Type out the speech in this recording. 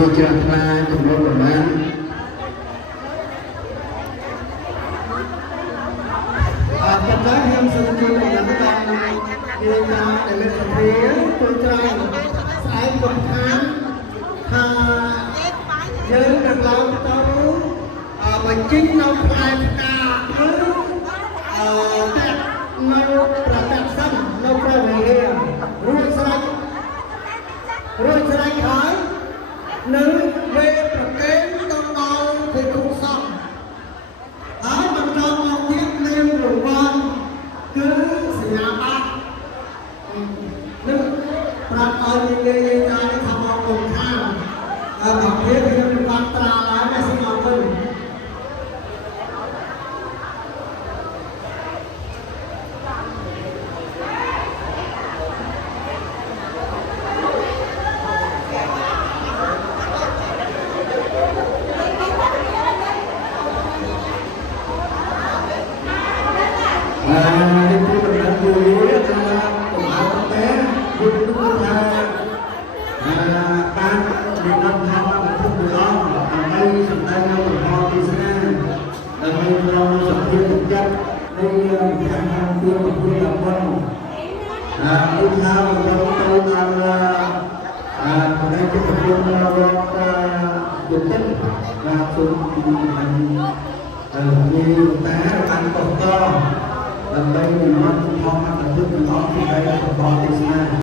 ច្រើនខ្លាចំនួនប្រមាណប៉ុន្តែខ្ញុំសូមជម្រាបដល់យើងតាមដែលមានសភាចូលច្រើនស្អែកកំខានថាយើងនឹងឡើងទៅបញ្ចេញនៅផ្លែផ្កាឬនៅប្រកាសសិននៅព្រះវិហាររួចស្រេចហើយនៅវេប្រកេនទៅដល់ភិក្ខុសង្ឃហើយបន្តមកទៀតនឹងរង្វាន់គឺសញ្ញាបត្រនឹងប្រាប់ឲ្យនិយាយថាថាមកគុំខាងប្រភេទខ្ញុំបានត្រាឡើងតែសូមអរគុណដើម្បីនឹងមកផងមកទៅទាំងអស់ពីដែលប្រព័ន្ធទេសនា